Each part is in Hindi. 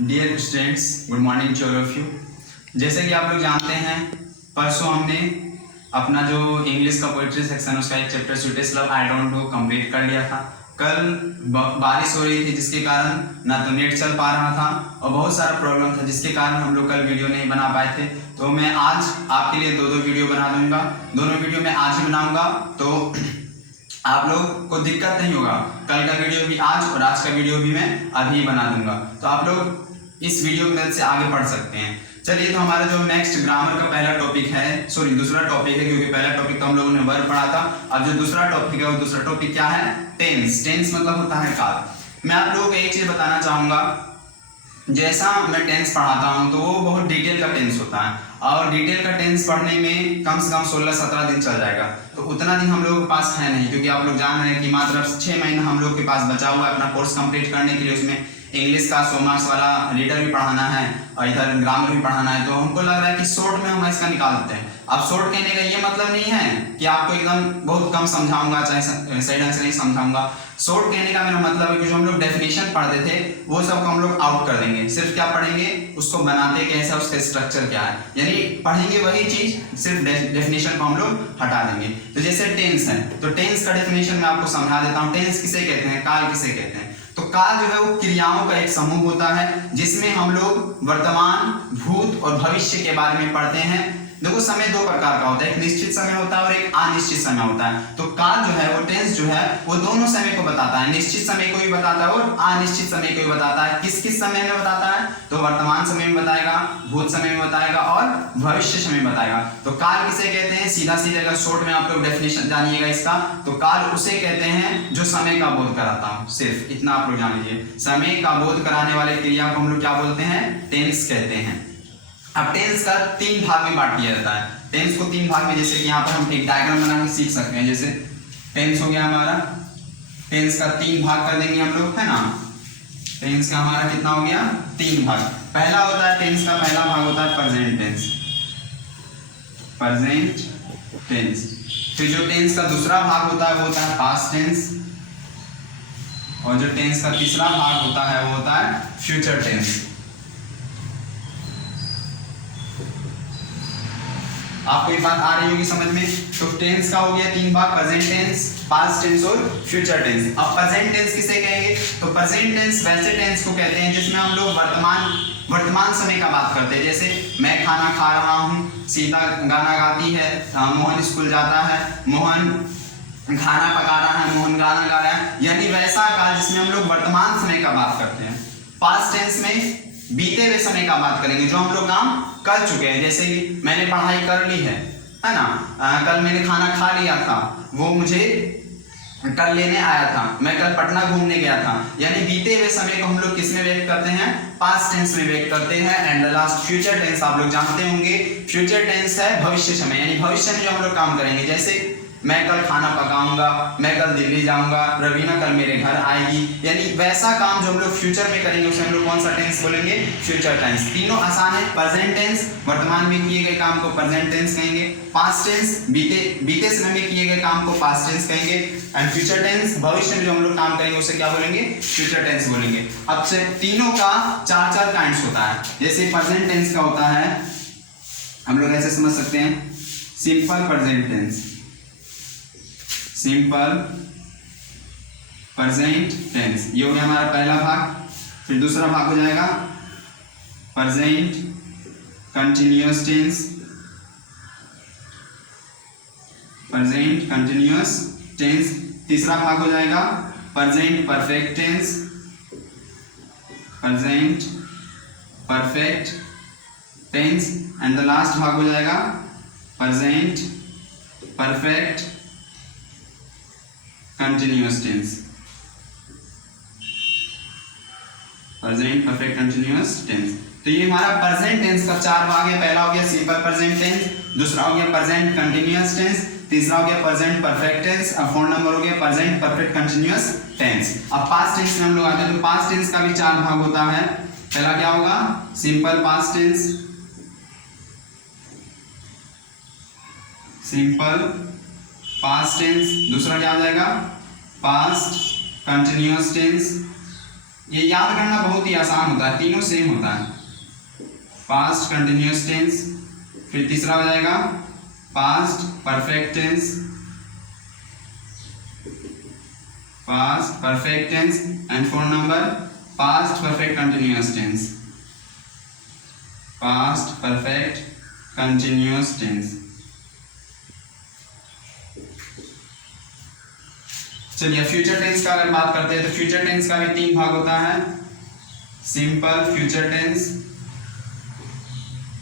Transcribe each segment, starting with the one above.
Dear students, good morning to all of you. जैसे कि आप लोग जानते हैं, परसों हमने अपना जो इंग्लिश का पोइट्री सेक्शन उसका एक chapter sweetest love I don't know complete कर लिया था। कल बारिश हो रही थी जिसके कारण ना तो नेट चल पा रहा था और बहुत सारा प्रॉब्लम था जिसके कारण हम लोग कल वीडियो नहीं बना पाए थे। तो मैं आज आपके लिए दो वीडियो बना दूंगा। दोनों वीडियो मैं आज ही बनाऊंगा तो आप लोग को दिक्कत नहीं होगा। कल का वीडियो भी आज और आज का वीडियो भी मैं अभी बना दूंगा, तो आप लोग इस वीडियो की मदद से आगे बढ़ सकते हैं। चलिए, तो हमारा जो नेक्स्ट ग्रामर का पहला टॉपिक है, सॉरी दूसरा टॉपिक है, क्योंकि पहला टॉपिक तो हम लोगों ने वर्ब पढ़ा था। अब जो दूसरा टॉपिक है वो दूसरा टॉपिक क्या है? टेंस। टेंस मतलब होता है काल। मैं आप लोगों को एक चीज बताना चाहूंगा, जैसा मैं टेंस पढ़ाता हूं तो वो बहुत डिटेल का टेंस होता है और डिटेल का टेंस पढ़ने में कम से कम 16-17 दिन चल जाएगा। तो उतना दिन हम लोगों के पास है नहीं, क्योंकि आप लोग जान रहे हैं कि मात्र 6 महीना हम लोग के पास बचा हुआ है अपना कोर्स कंप्लीट करने के लिए। उसमें इंग्लिश का 100 मार्क्स वाला रीडर भी पढ़ाना है और इधर ग्रामर भी पढ़ाना है। तो हमको लग रहा है कि शॉर्ट में हम इसका निकाल देते हैं। अब शॉर्ट कहने का ये मतलब नहीं है कि आपको एकदम बहुत कम समझाऊंगा, चाहे सही ढंग से नहीं समझाऊंगा। शॉर्ट कहने का मेरा मतलब है कि जो हम लोग डेफिनेशन पढ़ते थे वो सब को हम लोग आउट कर देंगे। सिर्फ क्या पढ़ेंगे, उसको बनाते कैसे, उसका स्ट्रक्चर क्या है, यानी पढ़ेंगे वही चीज, सिर्फ डेफिनेशन को हम लोग हटा देंगे। तो जैसे टेंस है, तो टेंस का डेफिनेशन मैं आपको समझा देता हूँ। टेंस किसे कहते हैं, काल किसे कहते हैं? तो काल जो है वो क्रियाओं का एक समूह होता है जिसमें हम लोग वर्तमान, भूत और भविष्य के बारे में पढ़ते हैं। देखो, समय दो प्रकार का होता है, एक निश्चित समय होता है और एक अनिश्चित समय होता है। तो काल जो है वो टेंस जो है वो दोनों समय को बताता है, निश्चित समय को भी बताता है और अनिश्चित समय को भी बताता है। किस किस समय में बताता है? तो वर्तमान समय में बताएगा, भूत समय में बताएगा और भविष्य समय में बताएगा। तो काल किसे कहते हैं? सीधा सीधा अगर शॉर्ट में आप लोग डेफिनेशन जानिएगा इसका, तो काल उसे कहते हैं जो समय का बोध कराता हूं। सिर्फ इतना आप लोग जान लीजिए, समय का बोध कराने वाले क्रिया को हम लोग क्या बोलते हैं? टेंस कहते हैं। अब टेंस का 3 भाग में बांट दिया जाता है। टेंस को 3 भाग में, जैसे कि यहाँ पर हम एक डायग्राम बना के सीख सकते हैं। जैसे टेंस हो गया हमारा, टेंस का 3 भाग कर देंगे हम लोग, है ना। टेंस का हमारा कितना हो गया? 3 भाग। पहला होता है टेंस का पहला भाग होता है प्रेजेंट टेंस, प्रेजेंट टेंस। फिर जो टेंस का दूसरा भाग होता है वो होता है पास्ट टेंस, और जो टेंस का तीसरा भाग होता है वो होता है फ्यूचर टेंस। आपको ये बात आ रही होगी समझ में? तो टेंस का हो गया 3 भाग, प्रेजेंट टेंस, पास्ट टेंस और फ्यूचर टेंस। अब प्रेजेंट टेंस किसे कहेंगे? तो प्रेजेंट टेंस वैसे टेंस को कहते हैं जिसमें हम लोग वर्तमान समय का बात करते हैं। जैसे मैं खाना खा रहा हूँ, सीता गाना गाती है, मोहन स्कूल जाता है, मोहन खाना पका रहा है, मोहन गाना गा रहा है, यानी वैसा काल जिसमें हम लोग वर्तमान समय का बात करते हैं। पास्ट टेंस में बीते हुए समय का बात करेंगे, जो हम लोग काम कर चुके हैं। जैसे कि मैंने पढ़ाई कर ली है ना, कल मैंने खाना खा लिया था, वो मुझे कल लेने आया था, मैं कल पटना घूमने गया था। यानी बीते हुए समय को हम लोग किस में व्यक्त करते हैं? पास्ट टेंस में व्यक्त करते हैं। And the last future tense आप लोग जानते होंगे, फ्यूचर टेंस है भविष्य समय, यानी भविष्य में जो हम लोग काम करेंगे। जैसे मैं कल खाना पकाऊंगा, मैं कल दिल्ली जाऊंगा, रवीना कल मेरे घर आएगी, यानी वैसा काम जो हम लोग फ्यूचर में करेंगे उसे हम लोग कौन सा टेंस बोलेंगे? Future tense. तीनों आसान है। प्रेजेंट टेंस वर्तमान में किए गए काम को प्रेजेंट टेंस कहेंगे, पास्ट टेंस बीते समय में किए गए काम को पास्ट टेंस कहेंगे, एंड फ्यूचर टेंस भविष्य में जो हम लोग काम करेंगे उसे क्या बोलेंगे? फ्यूचर टेंस बोलेंगे। अब से तीनों का 4-4 काइंड्स होता है। जैसे प्रेजेंट टेंस का होता है, हम लोग ऐसे समझ सकते हैं, simple present tense, simple present tense, ये हो गया हमारा पहला भाग। फिर दूसरा भाग हो जाएगा present continuous tense, present continuous tense. तीसरा भाग हो जाएगा present perfect tense, present perfect tense, and the last भाग हो जाएगा present perfect continuous tense, present perfect continuous tense. तो ये हमारा प्रेजेंट टेंस का 4 भाग है। पहला हो गया सिंपल प्रेजेंट टेंस, दूसरा हो गया प्रेजेंट कंटिन्यूअस टेंस, तीसरा हो गया प्रेजेंट परफेक्ट टेंस, और 4 नंबर हो गया प्रेजेंट परफेक्ट कंटिन्यूअस टेंस। अब पास्ट टेंस में हम लोग आते हैं, तो पास्ट टेंस का भी 4 भाग होता है। पहला क्या होगा? Simple past tense, simple past tense. दूसरा क्या आ जाएगा? पास्ट कंटिन्यूअस टेंस, ये याद करना बहुत ही आसान होता है, तीनों सेम होता है। पास्ट कंटिन्यूअस टेंस, फिर तीसरा हो जाएगा past perfect tense, past perfect tense, and 4 number past perfect continuous tense, past perfect continuous tense. चलिए फ्यूचर टेंस का अगर बात करते हैं तो फ्यूचर टेंस का भी 3 भाग होता है। सिंपल फ्यूचर टेंस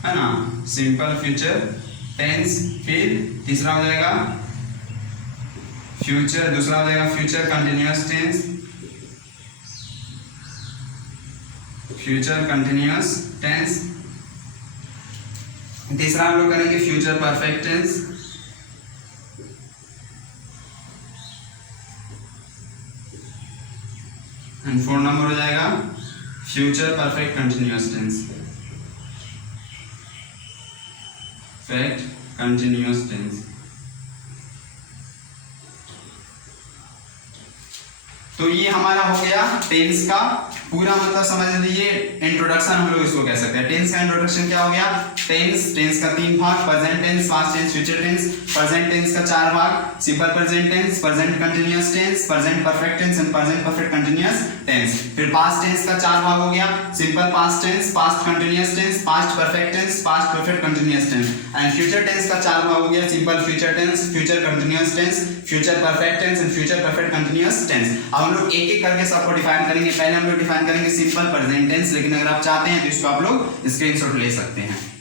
है ना, सिंपल फ्यूचर टेंस, फिर तीसरा हो जाएगा फ्यूचर, दूसरा हो जाएगा future continuous tense, future continuous tense, तीसरा हम लोग करेंगे future perfect tense, and 4 number हो जाएगा future perfect continuous tense, perfect continuous tense. तो ये हमारा हो गया टेंस का पूरा मतलब समझ लीजिए इंट्रोडक्शन, हम लोग इसको कह सकते हैं। टेंस का इंट्रोडक्शन क्या हो गया, टेंस का 3 भाग, present tense, past tense, future tense. Present tense का 4 भाग, simple present tense, present continuous tense, present perfect tense and present perfect continuous tense. फिर पास्ट टेंस का 4 भाग हो गया, simple past tense, past continuous tense, past perfect tense, past perfect continuous tense. And future tense का 4 भाग हो गया, simple future tense, future continuous tense, future perfect tense and future perfect continuous tense. अब हम लोग एक एक करके सबको डिफाइन करेंगे। पहले हम लोग डिफाइन करेंगे सिंपल प्रेजेंट टेंस, लेकिन अगर आप चाहते हैं तो इसको आप लोग स्क्रीनशॉट ले सकते हैं।